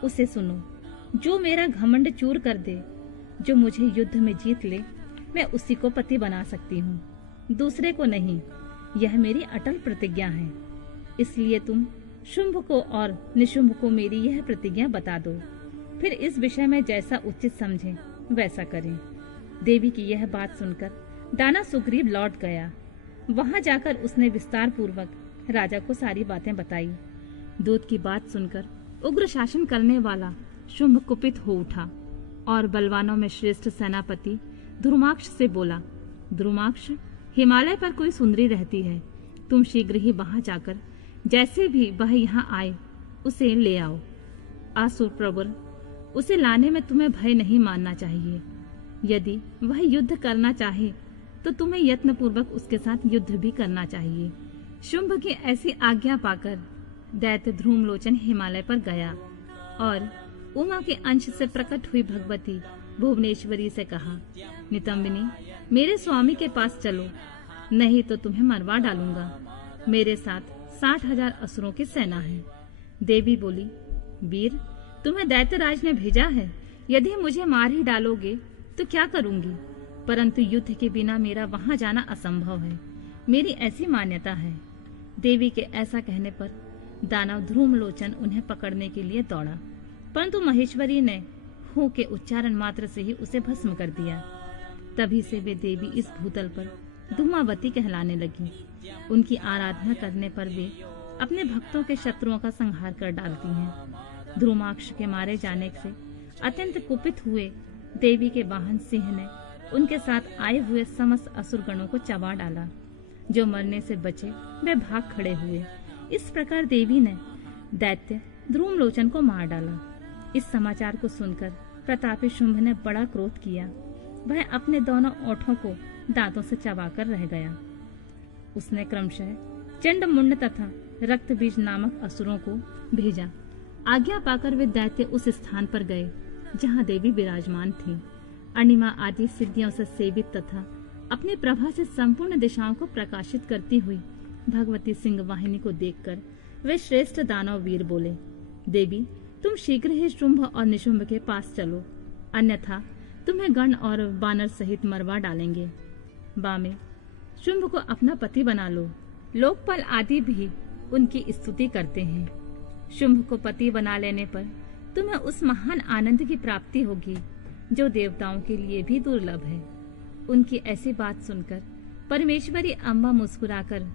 उसे सुनो। जो मेरा घमंड चूर कर दे, जो मुझे युद्ध में जीत ले, मैं उसी को पति बना सकती हूँ, दूसरे को नहीं। यह मेरी अटल प्रतिज्ञा है। इसलिए तुम शुंभ को और निशुंभ को मेरी यह प्रतिज्ञा बता दो, फिर इस विषय में जैसा उचित समझे वैसा करें। देवी की यह बात सुनकर दाना सुग्रीव लौट गया। वहां जाकर उसने विस्तार पूर्वक राजा को सारी बातें बताई। दूत की बात सुनकर उग्र शासन करने वाला शुंभ कुपित हो उठा और बलवानों में श्रेष्ठ सेनापति ध्रुमाक्ष से बोला, ध्रुमाक्ष, हिमालय पर कोई सुंदरी रहती है, तुम शीघ्र ही वहां जाकर जैसे भी वह यहाँ आए उसे ले आओ। असुर प्रवर, उसे लाने में तुम्हें भय नहीं मानना चाहिए। यदि वह युद्ध करना चाहे तो तुम्हें यत्न पूर्वक उसके साथ युद्ध भी करना चाहिए। शुंभ की ऐसी आज्ञा पाकर दैत्य ध्रुमलोचन हिमालय पर गया और उमा के अंश से प्रकट हुई भगवती भुवनेश्वरी से कहा, नितंबिनी, मेरे स्वामी के पास चलो, नहीं तो तुम्हें मरवा डालूंगा। मेरे साथ 60,000 असुरों की सेना है। देवी बोली, वीर, तुम्हें दैत्यराज ने भेजा है, यदि मुझे मार ही डालोगे तो क्या करूंगी, परंतु युद्ध के बिना मेरा वहां जाना असंभव है, मेरी ऐसी मान्यता है। देवी के ऐसा कहने पर दानव ध्रुमलोचन उन्हें पकड़ने के लिए दौड़ा, परंतु महेश्वरी ने हूं के उच्चारण मात्र से ही उसे भस्म कर दिया। तभी से वे देवी इस भूतल पर धूमावती कहलाने लगी। उनकी आराधना करने पर वे अपने भक्तों के शत्रुओं का संहार कर डालती हैं। ध्रुमाक्ष के मारे जाने से अत्यंत कुपित हुए देवी के वाहन सिंह ने उनके साथ आए हुए समस्त असुरगणों को चबा डाला। जो मरने से बचे वे भाग खड़े हुए। इस प्रकार देवी ने दैत्य ध्रुमलोचन को मार डाला। इस समाचार को सुनकर प्रतापी शुंभ ने बड़ा क्रोध किया। वह अपने दोनों ओठों को दांतों से चबाकर रह गया। उसने क्रमशः चंड मुंड तथा रक्त बीज नामक असुरों को भेजा। आज्ञा पाकर वे दैत्य उस स्थान पर गए जहाँ देवी विराजमान थी। अणिमा आदि सिद्धियों से सेवित तथा अपनी प्रभा से संपूर्ण दिशाओं को प्रकाशित करती हुई भगवती सिंह वाहिनी को देखकर वे श्रेष्ठ दानव वीर बोले, देवी तुम शीघ्र ही शुंभ और निशुंभ के पास चलो, अन्यथा तुम्हें गण और बानर सहित मरवा डालेंगे। बामे शुंभ को अपना पति बना लो। लोकपाल आदि भी उनकी स्तुति करते हैं। शुंभ को पति बना लेने पर तुम्हें उस महान आनंद की प्राप्ति होगी जो देवताओं के लिए भी दुर्लभ है। उनकी ऐसी बात सुनकर परमेश्वरी अम्बा मुस्कुराकर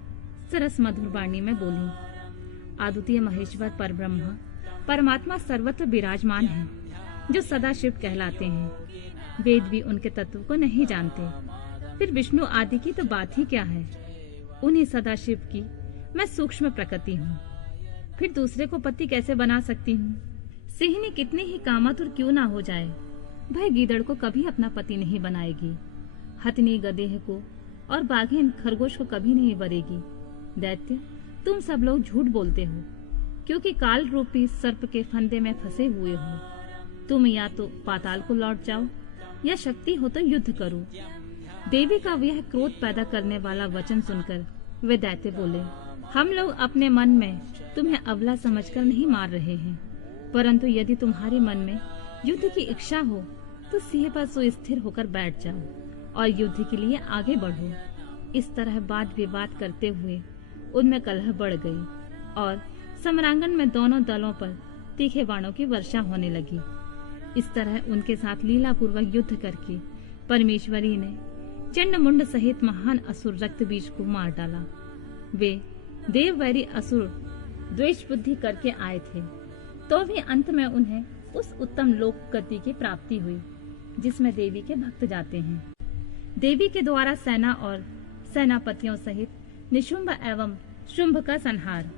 सरस मधुर वाणी में बोली, अद्वितीय महेश्वर परब्रह्म परमात्मा सर्वत्र विराजमान है, जो सदा शिव कहलाते हैं। वेद भी उनके तत्व को नहीं जानते, फिर विष्णु आदि की तो बात ही क्या है। उन्हीं सदाशिव की मैं सूक्ष्म प्रकृति हूँ, फिर दूसरे को पति कैसे बना सकती हूँ। सिंहनी कितनी ही कामातुर क्यों ना हो जाए, वह गीदड़ को कभी अपना पति नहीं बनाएगी। हथनी गधे को और बाघिन खरगोश को कभी नहीं वरेगी। दैत्य तुम सब लोग झूठ बोलते हो, क्योंकि काल रूपी सर्प के फंदे में फंसे हुए हो। तुम या तो पाताल को लौट जाओ या शक्ति हो तो युद्ध करो। देवी का यह क्रोध पैदा करने वाला वचन सुनकर वे दैत्य बोले, हम लोग अपने मन में तुम्हें अबला समझकर नहीं मार रहे हैं, परंतु यदि तुम्हारे मन में युद्ध की इच्छा हो तो सिंह पर सुस्थिर होकर बैठ जाओ और युद्ध के लिए आगे बढ़ो। इस तरह वाद विवाद करते हुए उनमें कलह बढ़ गई और समरांगन में दोनों दलों पर तीखे बाणों की वर्षा होने लगी। इस तरह उनके साथ लीला पूर्वक युद्ध करके परमेश्वरी ने चंडमुंड सहित महान असुर रक्त बीज को मार डाला। वे देववैरी असुर द्वेष बुद्धि करके आए थे, तो भी अंत में उन्हें उस उत्तम लोक गति की प्राप्ति हुई जिसमें देवी के भक्त जाते हैं। देवी के द्वारा सेना और सेनापतियों सहित निशुंभ एवं शुंभ का संहार।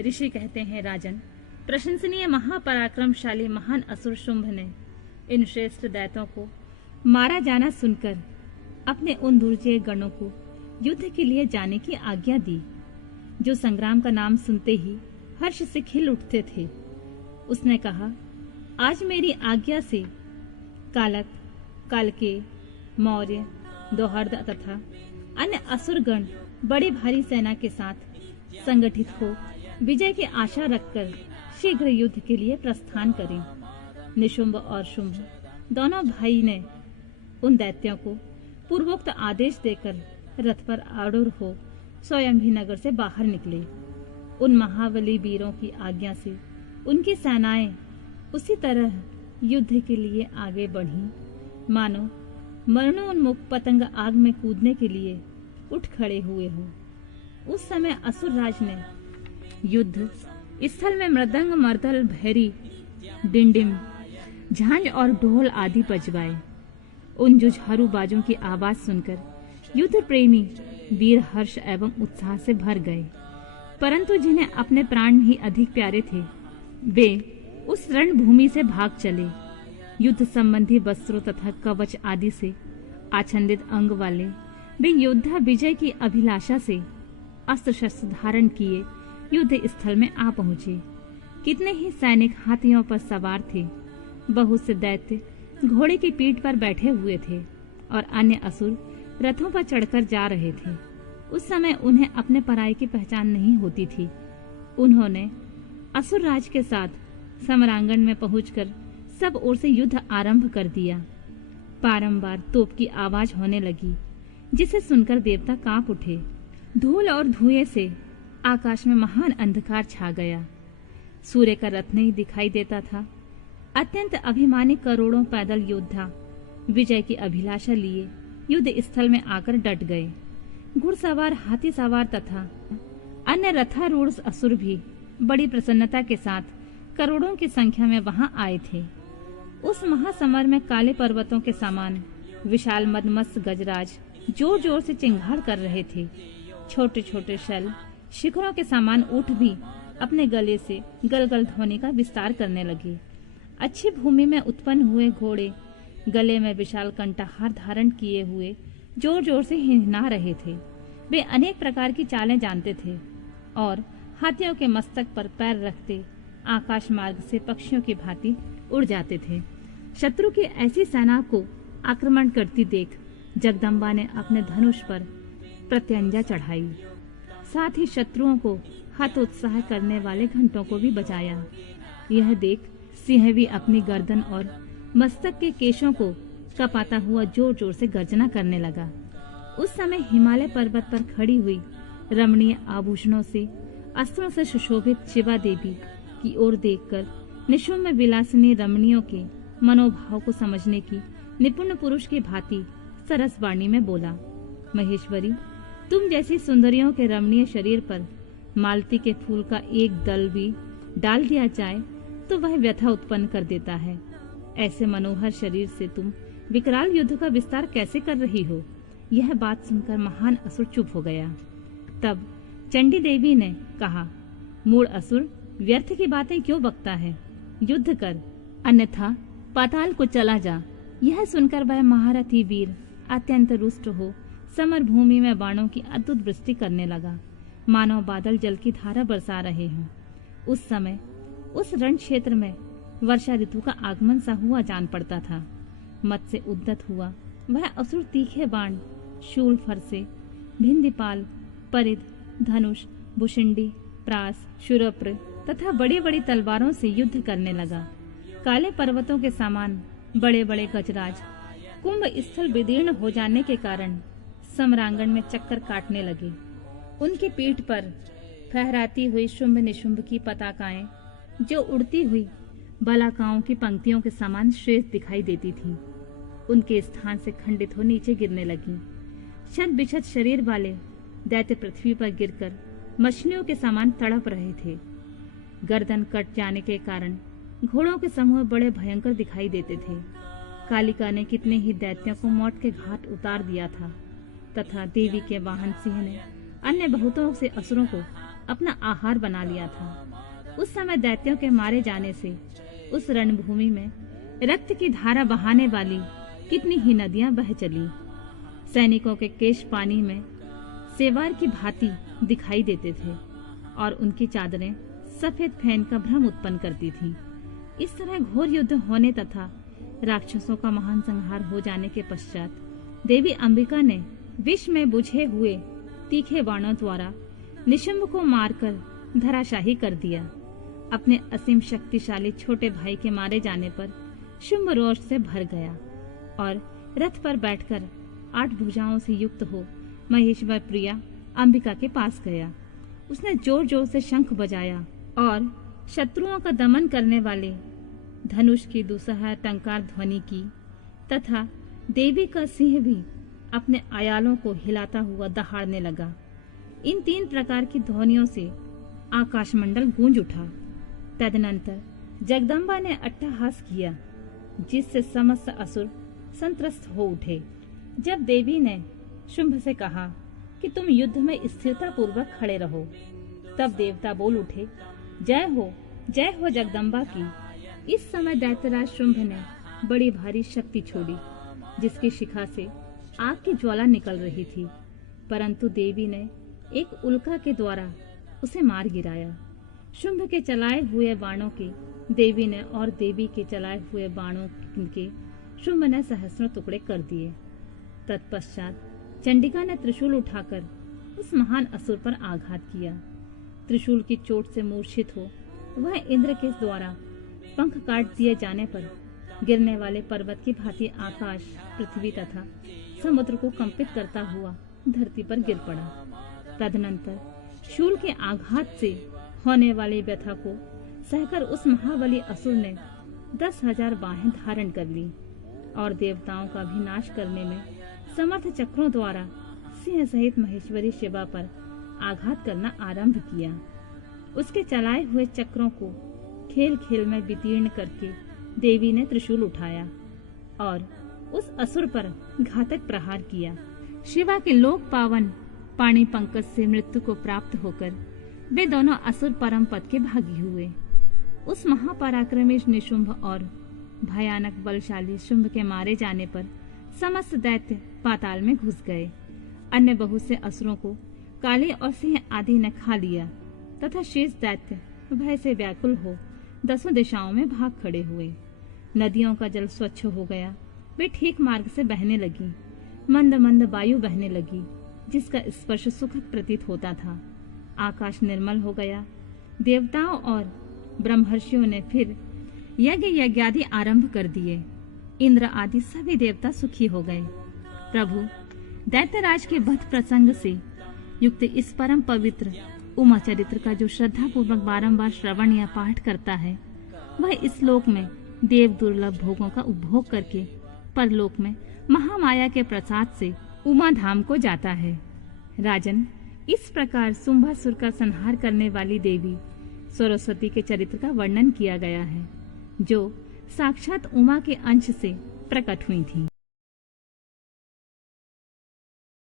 ऋषि कहते हैं, राजन, प्रशंसनीय महापराक्रमशाली महान असुर शुंभ ने इन श्रेष्ठ दैत्यों को मारा जाना सुनकर अपने उन दुर्जय गणों को युद्ध के लिए जाने की आज्ञा दी, जो संग्राम का नाम सुनते ही हर्ष से खिल उठते थे। उसने कहा, आज मेरी आज्ञा से कालक, कालके, मौर्य, दोहर्द तथा अन्य असुरगण बड़ी भारी सेना के साथ संगठित हो विजय की आशा रखकर शीघ्र युद्ध के लिए प्रस्थान करें। निशुंभ और शुंभ दोनों भाई ने उन दैत्यों को पूर्वोक्त आदेश देकर रथ पर आरूढ़ हो स्वयं भी नगर से बाहर निकले। उन महाबली वीरों की आज्ञा से उनकी सेनाएं उसी तरह युद्ध के लिए आगे बढ़ीं, मानो मरणोन्मुख पतंग आग में कूदने के लिए उठ खड़े हुए हो। उस समय असुरराज ने युद्ध स्थल में मृदंग, मर्दल, भैरी, डिंडिम, झांझ और ढोल आदि बजवाए। उन जुझारू बाजों की आवाज सुनकर युद्ध प्रेमी वीर हर्ष एवं उत्साह से भर गए, परंतु जिन्हें अपने प्राण ही अधिक प्यारे थे वे उस रणभूमि से भाग चले। युद्ध संबंधी वस्त्रों तथा कवच आदि से आच्छादित अंग वाले वे योद्धा विजय की अभिलाषा से अस्त्र शस्त्र धारण किए युद्ध स्थल में आ पहुंचे। कितने ही सैनिक हाथियों पर सवार थे, बहुत से दैत्य घोड़े की पीठ पर बैठे हुए थे और अन्य असुर रथों पर चढ़कर जा रहे थे। उस समय उन्हें अपने पराई की पहचान नहीं होती थी। उन्होंने असुर राज के साथ समरांगण में पहुंचकर सब ओर से युद्ध आरंभ कर दिया। बारंबार तोप की आवाज होने लगी, जिसे सुनकर देवता कांप उठे। धूल और धुएं से आकाश में महान अंधकार छा गया। सूर्य का रथ नहीं दिखाई देता था। अत्यंत अभिमानी करोड़ों पैदल योद्धा विजय की अभिलाषा लिए युद्ध स्थल में आकर डट गए। घुड़सवार, हाथी सवार तथा अन्य रथारूढ़ असुर भी बड़ी प्रसन्नता के साथ करोड़ों की संख्या में वहां आए थे। उस महासमर में काले पर्वतों के समान विशाल मदमस्त गजराज जोर जोर से चिंगाड़ कर रहे थे। छोटे छोटे शल शिखरों के समान ऊंट भी अपने गले से गलगल ध्वनि का विस्तार करने लगे। अच्छी भूमि में उत्पन्न हुए घोड़े गले में विशाल कंठाहार धारण किए हुए जोर जोर से हिनहिना रहे थे। वे अनेक प्रकार की चालें जानते थे और हाथियों के मस्तक पर पैर रखते आकाश मार्ग से पक्षियों की भांति उड़ जाते थे। शत्रु की ऐसी सेना को आक्रमण करती देख जगदम्बा ने अपने धनुष पर प्रत्यंजा चढ़ाई। साथ ही शत्रुओं को हतोत्साह करने वाले घंटों को भी बजाया। यह देख सिंह भी अपनी गर्दन और मस्तक के केशों को कपाता हुआ जोर जोर से गर्जना करने लगा। उस समय हिमालय पर्वत पर खड़ी हुई रमणीय आभूषणों से अस्त्रों से सुशोभित शिवा देवी की ओर देखकर निशुम्भ विलासिनी रमणियों के मनोभाव को समझने की निपुण पुरुष की भांति सरस वाणी में बोला, महेश्वरी, तुम जैसी सुंदरियों के रमणीय शरीर पर मालती के फूल का एक दल भी डाल दिया जाए तो वह व्यथा उत्पन्न कर देता है। ऐसे मनोहर शरीर से तुम विकराल युद्ध का विस्तार कैसे कर रही हो? यह बात सुनकर महान असुर चुप हो गया। तब चंडी देवी ने कहा, मूढ़ असुर, व्यर्थ की बातें क्यों बकता है? युद्ध कर, अन्यथा पाताल को चला जा। यह सुनकर वह महारथी वीर अत्यंत रुष्ट हो समर भूमि में बाणों की अद्भुत वृष्टि करने लगा, मानो बादल जल की धारा बरसा रहे हों। उस समय उस रण क्षेत्र में वर्षा ऋतु का आगमन सा हुआ जान पड़ता था। मत से उद्यत हुआ वह असुर तीखे बाण, शूल, फरसे, भिंदीपाल, परिध, धनुष, भुषुंडी, प्रास, शूरप्र तथा बड़ी बड़ी तलवारों से युद्ध करने लगा। काले पर्वतों के समान बड़े बड़े गजराज कुंभ स्थल विदीर्ण हो जाने के कारण समरांगण में चक्कर काटने लगे। उनकी पीठ पर फहराती हुई शुंभ निशुंभ की पताकाएं जो उड़ती हुई बलाकाओं की पंक्तियों के समान श्रेष्ठ दिखाई देती थीं, उनके स्थान से खंडित हो नीचे गिरने लगी। शत बिछत शरीर वाले दैत्य पृथ्वी पर गिरकर मछलियों के समान तड़प रहे थे। गर्दन कट जाने के कारण घोड़ों के समूह बड़े भयंकर दिखाई देते थे। कालिका ने कितने ही दैत्यों को मौत के घाट उतार दिया था तथा देवी के वाहन सिंह ने अन्य बहुतों से असुरों को अपना आहार बना लिया था। उस समय दैत्यों के मारे जाने से उस रणभूमि में रक्त की धारा बहाने वाली कितनी ही नदियां बह चली। सैनिकों के केश पानी में सेवार की भांति दिखाई देते थे और उनकी चादरें सफेद फैन का भ्रम उत्पन्न करती थीं। इस तरह घोर युद्ध होने तथा राक्षसों का महान संहार हो जाने के पश्चात देवी अंबिका ने विष में बुझे हुए तीखे बाणों द्वारा निशुंभ को मारकर धराशाही कर दिया। अपने असीम शक्तिशाली छोटे भाई के मारे जाने पर शुंभ रोष से भर गया और रथ पर बैठकर 8 भुजाओं से युक्त हो महेश्वर प्रिया अंबिका के पास गया। उसने जोर जोर से शंख बजाया और शत्रुओं का दमन करने वाले धनुष की दुसह टंकार ध्वनि की तथा देवी का सिंह भी अपने आयालों को हिलाता हुआ दहाड़ने लगा। इन 3 प्रकार की ध्वनियों से आकाशमंडल गूंज उठा। तदनंतर जगदम्बा ने अट्टहास किया जिससे समस्त असुर संत्रस्त हो उठे। जब देवी ने शुंभ से कहा कि तुम युद्ध में स्थिरता पूर्वक खड़े रहो, तब देवता बोल उठे, जय हो जगदम्बा की। इस समय दैत्यराज शुंभ ने बड़ी भारी शक्ति छोड़ी जिसकी शिखा से आग की ज्वाला निकल रही थी, परंतु देवी ने एक उल्का के द्वारा उसे मार गिराया। शुंभ के चलाए हुए बाणों के देवी ने और देवी के चलाए हुए बाणों के शुंभ ने सहस्रों टुकड़े कर दिए। तत्पश्चात चंडिका ने त्रिशूल उठाकर उस महान असुर पर आघात किया। त्रिशूल की चोट से मूर्छित हो वह इंद्र के द्वारा पंख काट दिए जाने पर गिरने वाले पर्वत की भांति आकाश, पृथ्वी तथा समुद्र को कंपित करता हुआ धरती पर गिर पड़ा। तदनंतर शूल के आघात से होने वाली व्यथा को सहकर उस महाबली असुर ने 10,000 बाहें धारण कर ली और देवताओं का भी नाश करने में समर्थ चक्रों द्वारा सिंह सहित महेश्वरी शिवा पर आघात करना आरंभ किया। उसके चलाए हुए चक्रों को खेल खेल में वितीर्ण करके देवी ने त्रिशूल उठाया और उस असुर पर घातक प्रहार किया। शिवा के लोक पावन पाणी पंकज से मृत्यु को प्राप्त होकर वे दोनों असुर परम पद के भागी हुए। उस महापराक्रमी निशुंभ और भयानक बलशाली शुंभ के मारे जाने पर समस्त दैत्य पाताल में घुस गए। अन्य बहुत से असुरों को काली और सिंह आदि ने खा लिया तथा शेष दैत्य भय से व्याकुल हो 10 दिशाओं में भाग खड़े हुए। नदियों का जल स्वच्छ हो गया, वे ठीक मार्ग से बहने लगी। मंद मंद वायु बहने लगी, जिसका स्पर्श सुखद प्रतीत होता था। आकाश निर्मल हो गया। देवताओं और ब्रह्मर्षियों ने फिर यज्ञ यज्ञादि आरंभ कर दिए। इंद्र आदि सभी देवता सुखी हो गए। प्रभु, दैत्यराज के वध प्रसंग से युक्त इस परम पवित्र उमा चरित्र का जो श्रद्धा पूर्वक बारंबार श्रवण या पाठ करता है, वह इस लोक में देव दुर्लभ भोगों का उपभोग करके परलोक में महामाया के प्रसाद से उमा धाम को जाता है। राजन, इस प्रकार शुंभासुर का संहार करने वाली देवी सरस्वती के चरित्र का वर्णन किया गया है, जो साक्षात उमा के अंश से प्रकट हुई थी।